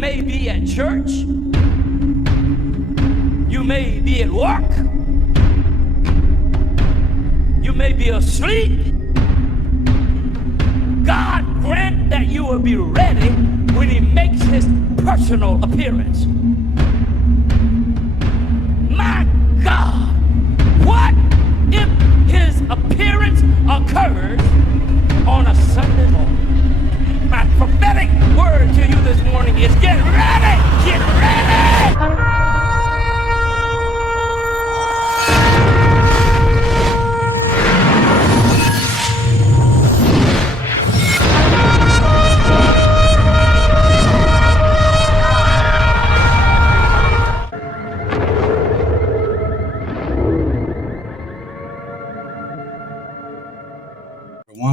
may be at church. You may be at work. You may be asleep. God grant that you will be ready when he makes his personal appearance. My God, what if his appearance occurs on a Sunday morning? My prophetic word to you this morning is get ready! Get ready!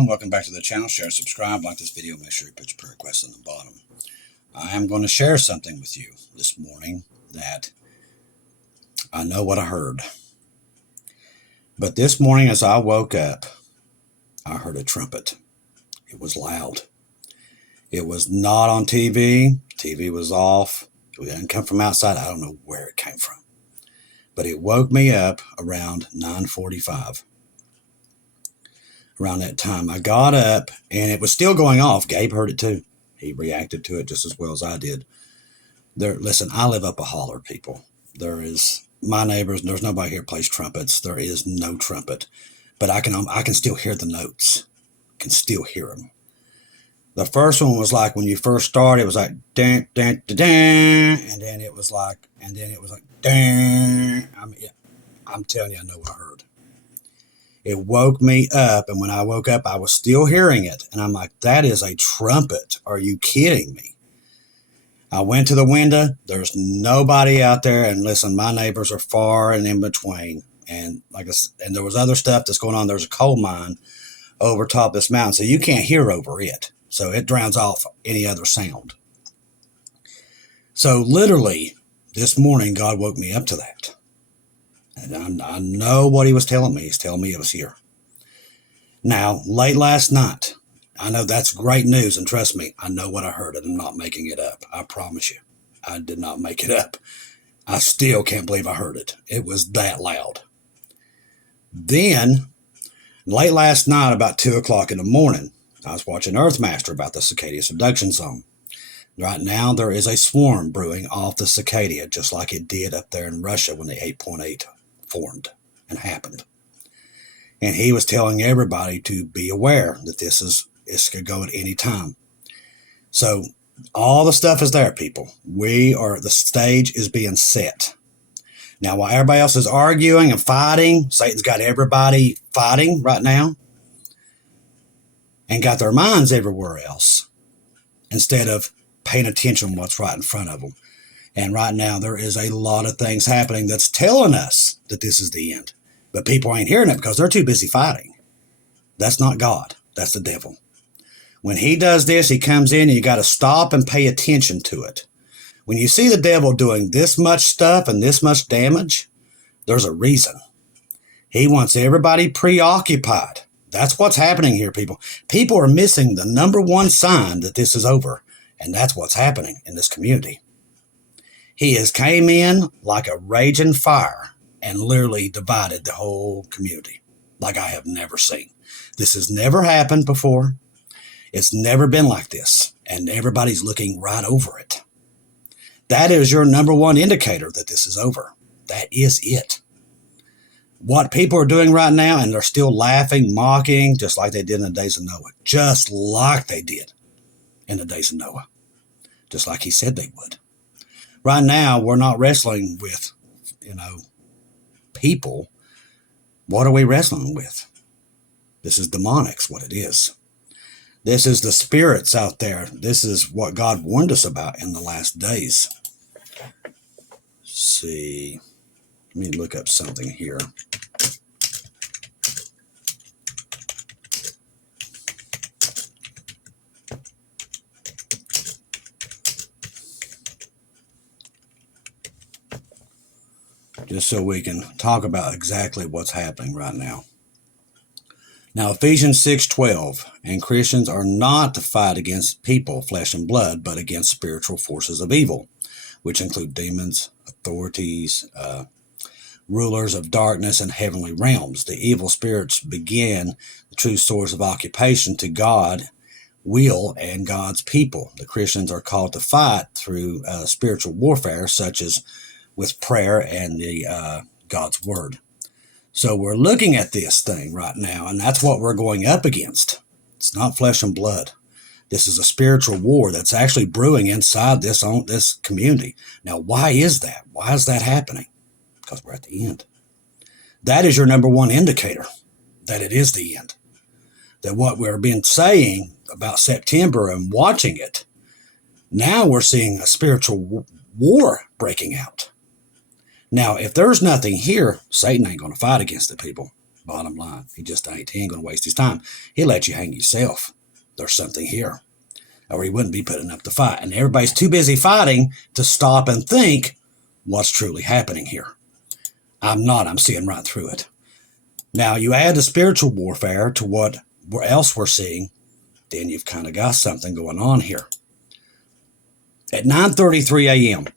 Welcome back to the channel. Share, subscribe, like this video. Make sure you put your prayer requests on the bottom. I am going to share something with you this morning that I know what I heard. But this morning as I woke up, I heard a trumpet. It was loud. It was not on TV. TV was off. It didn't come from outside. I don't know where it came from. But it woke me up around 9:45. Around that time, I got up and it was still going off. Gabe heard it too. He reacted to it just as well as I did. Listen, I live up a holler, people. There is my neighbors. There's nobody here plays trumpets. There is no trumpet, but I can still hear the notes. Can still hear them. The first one was like when you first started, it was like dan dan dan, dan and then it was like dan. I'm telling you, I know what I heard. It woke me up, and when I woke up, I was still hearing it. And I'm like, that is a trumpet. Are you kidding me? I went to the window. There's nobody out there. And listen, my neighbors are far and in between. And and there was other stuff that's going on. There's a coal mine over top this mountain, so you can't hear over it. So it drowns off any other sound. So literally, this morning, God woke me up to that. And I know what he was telling me. He's telling me it was here. Now, late last night, I know that's great news. And trust me, I know what I heard. And I'm not making it up. I promise you. I did not make it up. I still can't believe I heard it. It was that loud. Then, late last night, about 2 o'clock in the morning, I was watching Earthmaster about the Cicadia subduction zone. Right now, there is a swarm brewing off the Cicadia, just like it did up there in Russia when the 8.8 formed and happened. And he was telling everybody to be aware that this could go at any time. So all the stuff is there, people. The stage is being set. Now, while everybody else is arguing and fighting, Satan's got everybody fighting right now and got their minds everywhere else instead of paying attention to what's right in front of them. And right now, there is a lot of things happening that's telling us that this is the end. But people ain't hearing it because they're too busy fighting. That's not God. That's the devil. When he does this, he comes in and you got to stop and pay attention to it. When you see the devil doing this much stuff and this much damage, there's a reason. He wants everybody preoccupied. That's what's happening here, people. People are missing the number one sign that this is over. And that's what's happening in this community. He has came in like a raging fire and literally divided the whole community like I have never seen. This has never happened before. It's never been like this. And everybody's looking right over it. That is your number one indicator that this is over. That is it. What people are doing right now, and they're still laughing, mocking, just like they did in the days of Noah. Just like they did in the days of Noah. Just like he said they would. Right now, we're not wrestling with, people. What are we wrestling with? This is demonics, what it is. This is the spirits out there. This is what God warned us about in the last days. Let's see. Let me look up something here. Just so we can talk about exactly what's happening right now. Now, Ephesians 6:12, and Christians are not to fight against people, flesh and blood, but against spiritual forces of evil, which include demons, authorities, rulers of darkness, and heavenly realms. The evil spirits begin the true source of occupation to God, will, and God's people. The Christians are called to fight through spiritual warfare, such as with prayer and the God's word. So we're looking at this thing right now, and that's what we're going up against. It's not flesh and blood. This is a spiritual war that's actually brewing inside this community. Now, why is that? Why is that happening? Because we're at the end. That is your number one indicator that it is the end. That what we've been saying about September and watching it, now we're seeing a spiritual war breaking out. Now, if there's nothing here, Satan ain't going to fight against the people. Bottom line, he ain't going to waste his time. He'll let you hang yourself. There's something here, or he wouldn't be putting up the fight. And everybody's too busy fighting to stop and think what's truly happening here. I'm seeing right through it. Now, you add the spiritual warfare to what else we're seeing, then you've kind of got something going on here. At 9:33 a.m.,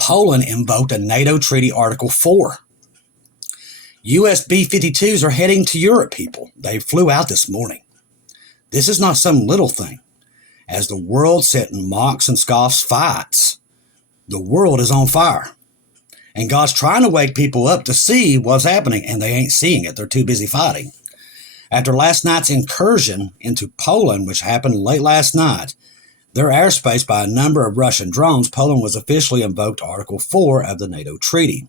Poland invoked a NATO Treaty Article 4. U.S. B-52s are heading to Europe, people. They flew out this morning. This is not some little thing. As the world sits and mocks and scoffs fights, the world is on fire. And God's trying to wake people up to see what's happening, and they ain't seeing it. They're too busy fighting. After last night's incursion into Poland, which happened late last night, their airspace by a number of Russian drones, Poland was officially invoked Article 4 of the NATO treaty.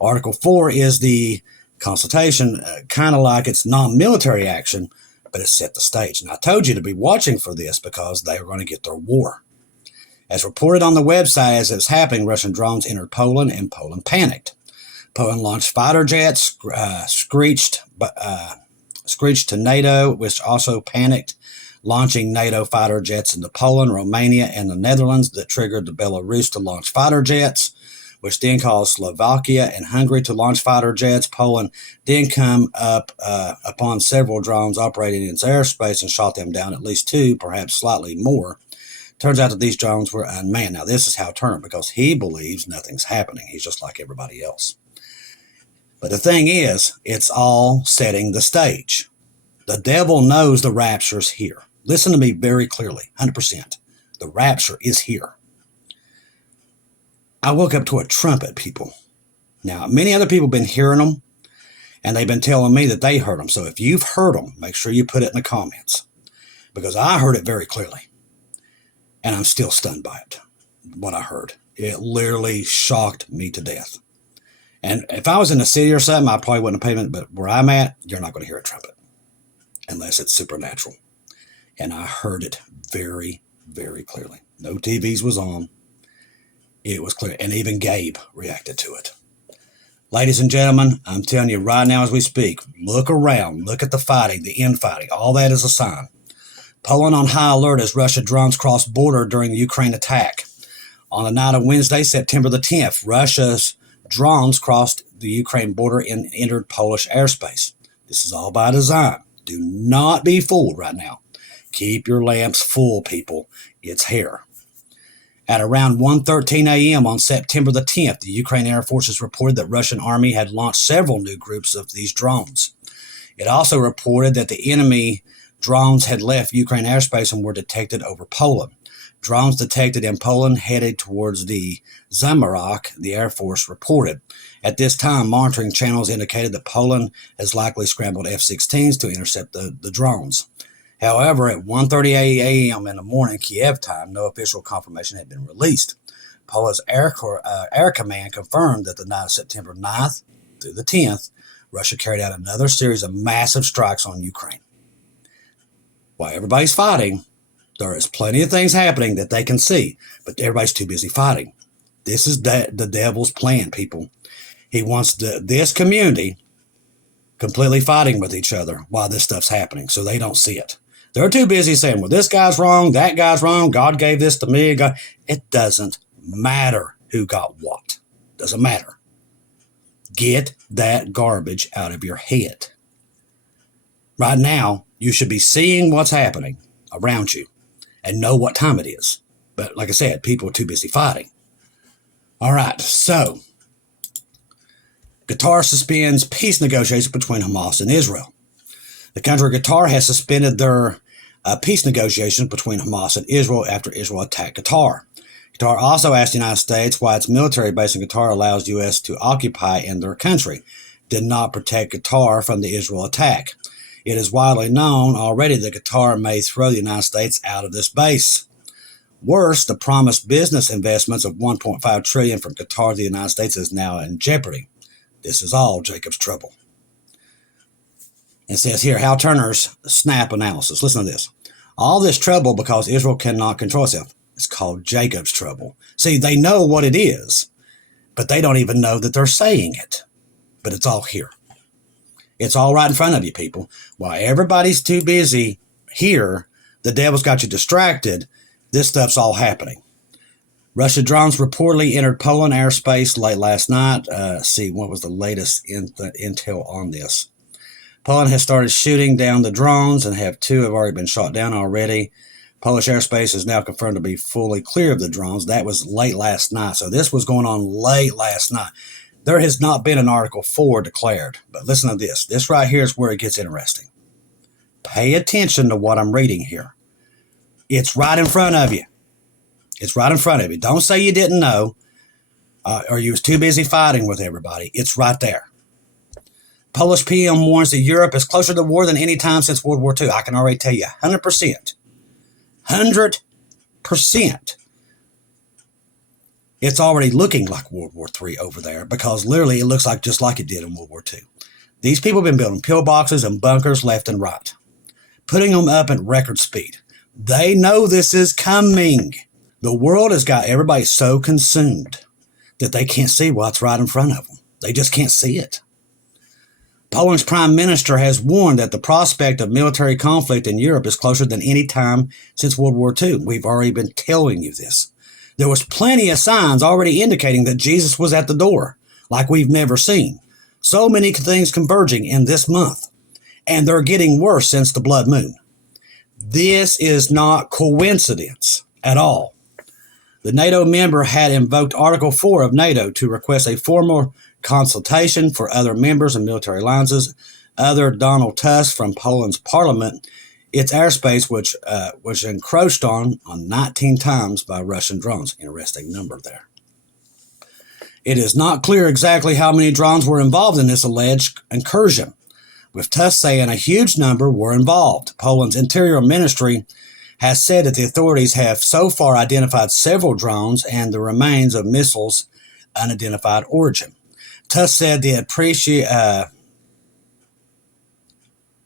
Article 4 is the consultation, kind of like it's non-military action, but it set the stage. And I told you to be watching for this because they are going to get their war. As reported on the website as it was happening, Russian drones entered Poland and Poland panicked. Poland launched fighter jets, screeched to NATO, which also panicked, launching NATO fighter jets into Poland, Romania, and the Netherlands that triggered the Belarus to launch fighter jets, which then caused Slovakia and Hungary to launch fighter jets. Poland then come up upon several drones operating in its airspace and shot them down, at least two, perhaps slightly more. Turns out that these drones were unmanned. Now, this is how Turner, because he believes nothing's happening. He's just like everybody else. But the thing is, it's all setting the stage. The devil knows the rapture's here. Listen to me very clearly, 100%. The rapture is here. I woke up to a trumpet, people. Now, many other people have been hearing them, and they've been telling me that they heard them. So if you've heard them, make sure you put it in the comments, because I heard it very clearly, and I'm still stunned by it, what I heard. It literally shocked me to death. And if I was in a city or something, I probably wouldn't have paid it, but where I'm at, you're not going to hear a trumpet unless it's supernatural. And I heard it very, very clearly. No TVs was on. It was clear. And even Gabe reacted to it. Ladies and gentlemen, I'm telling you right now as we speak, look around, look at the fighting, the infighting. All that is a sign. Poland on high alert as Russian drones crossed border during the Ukraine attack. On the night of Wednesday, September the 10th, Russia's drones crossed the Ukraine border and entered Polish airspace. This is all by design. Do not be fooled right now. Keep your lamps full, people. It's here. At around 1:13 a.m. on September the 10th, the Ukraine Air Forces reported that Russian Army had launched several new groups of these drones. It also reported that the enemy drones had left Ukraine airspace and were detected over Poland. Drones detected in Poland headed towards the Zamarok, the Air Force reported. At this time, monitoring channels indicated that Poland has likely scrambled F-16s to intercept the drones. However, at 1:30 a.m. in the morning Kiev time, no official confirmation had been released. Poland's Air Command confirmed that the night of September 9th through the 10th, Russia carried out another series of massive strikes on Ukraine. While everybody's fighting, there is plenty of things happening that they can see, but everybody's too busy fighting. This is the devil's plan, people. He wants this community completely fighting with each other while this stuff's happening, so they don't see it. They're too busy saying, well, this guy's wrong, that guy's wrong, God gave this to me. God. It doesn't matter who got what. Doesn't matter. Get that garbage out of your head. Right now, you should be seeing what's happening around you and know what time it is. But like I said, people are too busy fighting. All right, so Qatar suspends peace negotiations between Hamas and Israel. The country of Qatar has suspended their peace negotiations between Hamas and Israel after Israel attacked Qatar. Qatar also asked the United States why its military base in Qatar allows the U.S. to occupy in their country, did not protect Qatar from the Israel attack. It is widely known already that Qatar may throw the United States out of this base. Worse, the promised business investments of $1.5 trillion from Qatar to the United States is now in jeopardy. This is all Jacob's trouble. It says here, Hal Turner's snap analysis. Listen to this. All this trouble because Israel cannot control itself. It's called Jacob's trouble. See, they know what it is, but they don't even know that they're saying it. But it's all here. It's all right in front of you, people. While everybody's too busy here, the devil's got you distracted. This stuff's all happening. Russian drones reportedly entered Poland airspace late last night. See, what was the latest intel on this? Poland has started shooting down the drones, and two have already been shot down already. Polish airspace is now confirmed to be fully clear of the drones. That was late last night. So this was going on late last night. There has not been an Article 4 declared. But listen to this. This right here is where it gets interesting. Pay attention to what I'm reading here. It's right in front of you. It's right in front of you. Don't say you didn't know or you was too busy fighting with everybody. It's right there. Polish PM warns that Europe is closer to war than any time since World War II. I can already tell you 100%. 100%. It's already looking like World War III over there because literally it looks like just like it did in World War II. These people have been building pillboxes and bunkers left and right, putting them up at record speed. They know this is coming. The world has got everybody so consumed that they can't see what's right in front of them. They just can't see it. Poland's prime minister has warned that the prospect of military conflict in Europe is closer than any time since World War II. We've already been telling you this. There was plenty of signs already indicating that Jesus was at the door, like we've never seen. So many things converging in this month, and they're getting worse since the blood moon. This is not coincidence at all. The NATO member had invoked Article 4 of NATO to request a formal consultation for other members and military alliances. Other Donald Tusk from Poland's parliament, its airspace, which was encroached on 19 times by Russian drones. Interesting number there. It is not clear exactly how many drones were involved in this alleged incursion, with Tusk saying a huge number were involved. Poland's Interior Ministry has said that the authorities have so far identified several drones and the remains of missiles unidentified origin. Tusk said they appreciate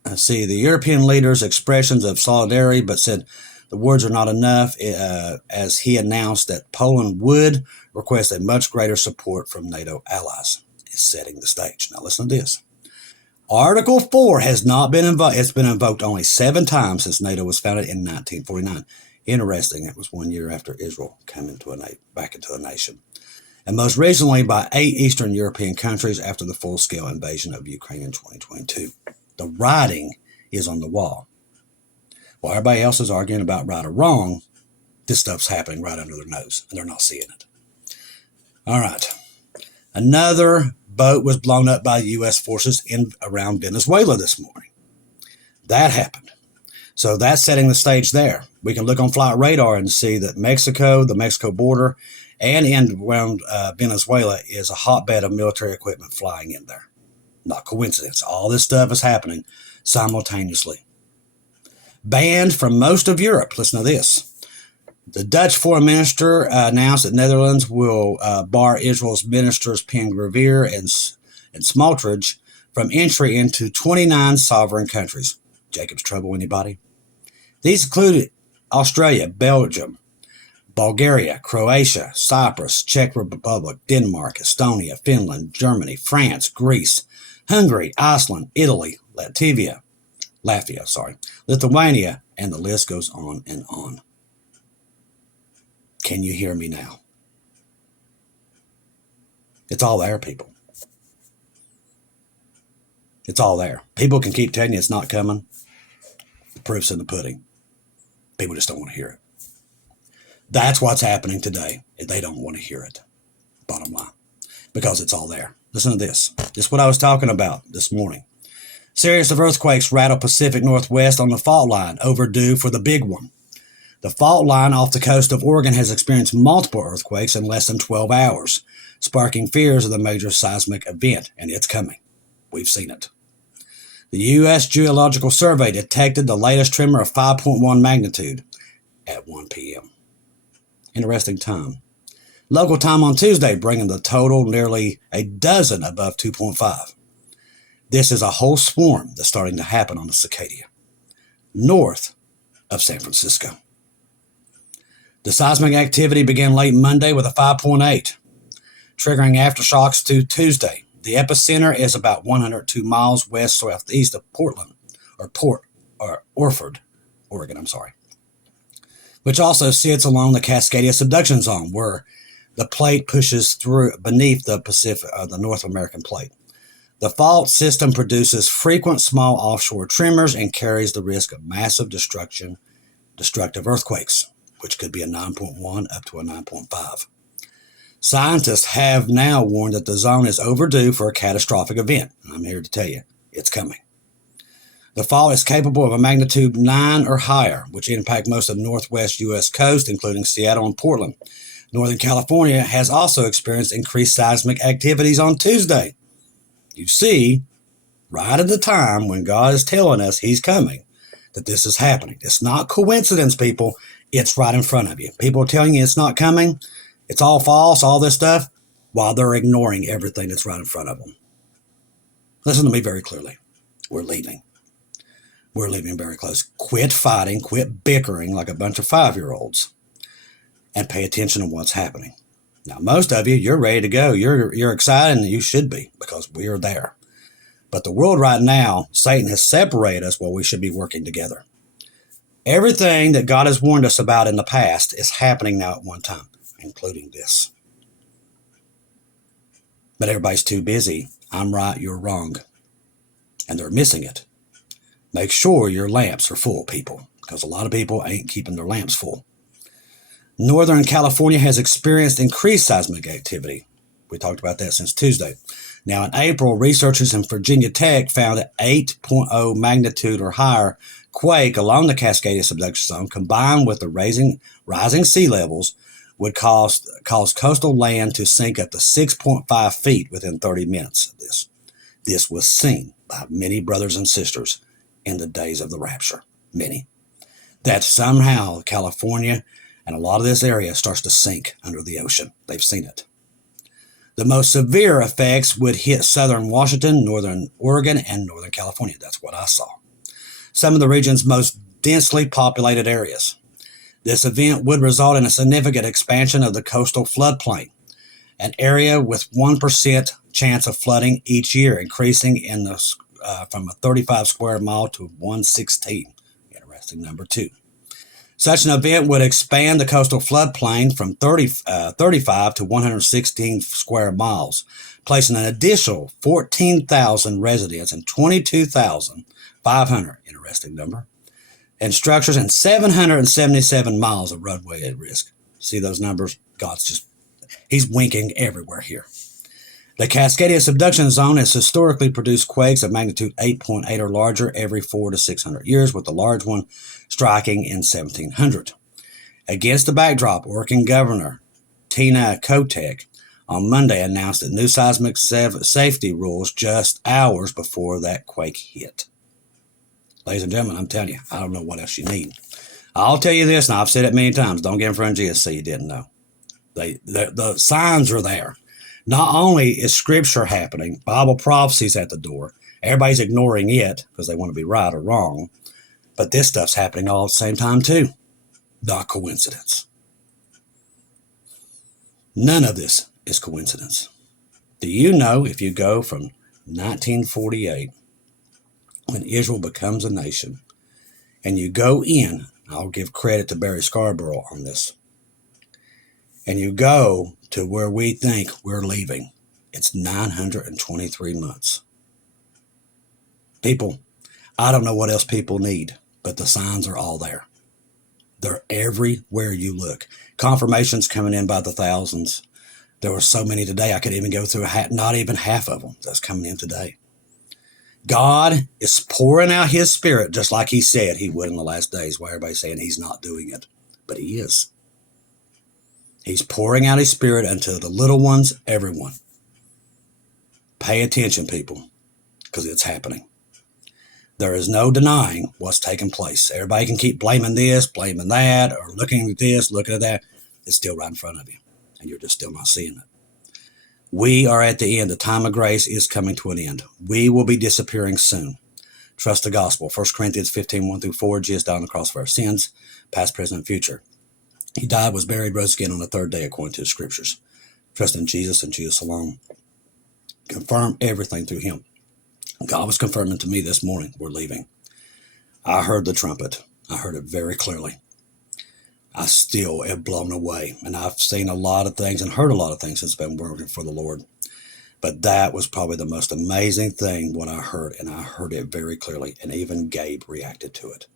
the European leaders' expressions of solidarity, but said the words are not enough, as he announced that Poland would request a much greater support from NATO allies. It's setting the stage. Now listen to this. Article 4 has not been invoked. It's been invoked only 7 times since NATO was founded in 1949. Interesting, it was 1 year after Israel came back into the nation. And most recently by 8 Eastern European countries after the full-scale invasion of Ukraine in 2022. The writing is on the wall. While everybody else is arguing about right or wrong, this stuff's happening right under their nose, and they're not seeing it. All right. Another boat was blown up by U.S. forces around Venezuela this morning. That happened. So that's setting the stage there. We can look on flight radar and see that Mexico, the Mexico border, and in around Venezuela is a hotbed of military equipment flying in there. Not coincidence. All this stuff is happening simultaneously. Banned from most of Europe. Listen to this. The Dutch foreign minister announced that Netherlands will bar Israel's ministers Pen Gravier and Smotrich from entry into 29 sovereign countries. Jacob's trouble, anybody? These included Australia, Belgium, Bulgaria, Croatia, Cyprus, Czech Republic, Denmark, Estonia, Finland, Germany, France, Greece, Hungary, Iceland, Italy, Latvia, Lithuania, and the list goes on and on. Can you hear me now? It's all there, people. It's all there. People can keep telling you it's not coming. The proof's in the pudding. People just don't want to hear it. That's what's happening today. They don't want to hear it. Bottom line. Because it's all there. Listen to this. This is what I was talking about this morning. Series of earthquakes rattle Pacific Northwest on the fault line, overdue for the big one. The fault line off the coast of Oregon has experienced multiple earthquakes in less than 12 hours, sparking fears of the major seismic event, and it's coming. We've seen it. The U.S. Geological Survey detected the latest tremor of 5.1 magnitude at 1 p.m. Interesting time. Local time on Tuesday, bringing the total nearly a dozen above 2.5. This is a whole swarm that's starting to happen on the Cicadia, north of San Francisco. The seismic activity began late Monday with a 5.8, triggering aftershocks to Tuesday. The epicenter is about 102 miles west-southeast of Orford, Oregon, which also sits along the Cascadia subduction zone, where the plate pushes through beneath the the North American plate. The fault system produces frequent small offshore tremors and carries the risk of massive destructive earthquakes, which could be a 9.1 up to a 9.5. Scientists have now warned that the zone is overdue for a catastrophic event, and I'm here to tell you, it's coming. The fault is capable of a magnitude 9 or higher, which impact most of the northwest U.S. coast, including Seattle and Portland. Northern California has also experienced increased seismic activities on Tuesday. You see, right at the time when God is telling us He's coming, that this is happening. It's not coincidence, people. It's right in front of you. People are telling you it's not coming. It's all false, all this stuff, while they're ignoring everything that's right in front of them. Listen to me very clearly. We're leaving. We're leaving very close. Quit fighting, quit bickering like a bunch of 5-year-olds, and pay attention to what's happening. Now, most of you, you're ready to go. You're excited, and you should be, because we are there. But the world right now, Satan has separated us while we should be working together. Everything that God has warned us about in the past is happening now at one time, including this. But everybody's too busy. I'm right, you're wrong. And they're missing it. Make sure your lamps are full, people, because a lot of people ain't keeping their lamps full. Northern California has experienced increased seismic activity. We talked about that since Tuesday. Now, in April, researchers in Virginia Tech found an 8.0 magnitude or higher quake along the Cascadia subduction zone, combined with the rising sea levels, would cause coastal land to sink up to 6.5 feet within 30 minutes of this. This was seen by many brothers and sisters in the days of the Rapture. Many. That somehow California and a lot of this area starts to sink under the ocean. They've seen it. The most severe effects would hit southern Washington, northern Oregon, and northern California. That's what I saw. Some of the region's most densely populated areas. This event would result in a significant expansion of the coastal floodplain, an area with 1% chance of flooding each year, increasing from a 35 square mile to 116. Interesting number 2. Such an event would expand the coastal floodplain from 35 to 116 square miles, placing an additional 14,000 residents and 22,500, interesting number, and structures and 777 miles of roadway at risk. See those numbers? He's winking everywhere here. The Cascadia subduction zone has historically produced quakes of magnitude 8.8 or larger every 400 to 600 years, with the large one striking in 1700. Against the backdrop, Oregon Governor Tina Kotek on Monday announced that new seismic safety rules just hours before that quake hit. Ladies and gentlemen, I'm telling you, I don't know what else you need. I'll tell you this, and I've said it many times, don't get in front of Jesus so you didn't know. The signs are there. Not only is Scripture happening, Bible prophecy's at the door. Everybody's ignoring it because they want to be right or wrong. But this stuff's happening all at the same time too. Not coincidence. None of this is coincidence. Do you know if you go from 1948, when Israel becomes a nation, and you go in, I'll give credit to Barry Scarborough on this, and you go to where we think we're leaving, it's 923 months. People, I don't know what else people need, but the signs are all there. They're everywhere you look. Confirmations coming in by the thousands. There were so many today, I could even go through not even half of them that's coming in today. God is pouring out his spirit just like he said he would in the last days. Why everybody's saying he's not doing it, but he is. He's pouring out his spirit unto the little ones, everyone. Pay attention, people, because it's happening. There is no denying what's taking place. Everybody can keep blaming this, blaming that, or looking at this, looking at that. It's still right in front of you, and you're just still not seeing it. We are at the end. The time of grace is coming to an end. We will be disappearing soon. Trust the gospel. 1 Corinthians 15:1-4. Jesus died on the cross for our sins, past, present, and future. He died, was buried, rose again on the third day according to the scriptures. Trust in Jesus and Jesus alone. Confirm everything through him. God was confirming to me this morning, we're leaving. I heard the trumpet. I heard it very clearly. I still am blown away. And I've seen a lot of things and heard a lot of things since I've been working for the Lord. But that was probably the most amazing thing what I heard. And I heard it very clearly. And even Gabe reacted to it.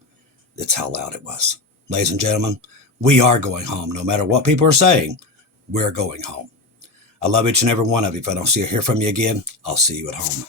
That's how loud it was. Ladies and gentlemen, we are going home. No matter what people are saying, we're going home. I love each and every one of you. If I don't see or hear from you again, I'll see you at home.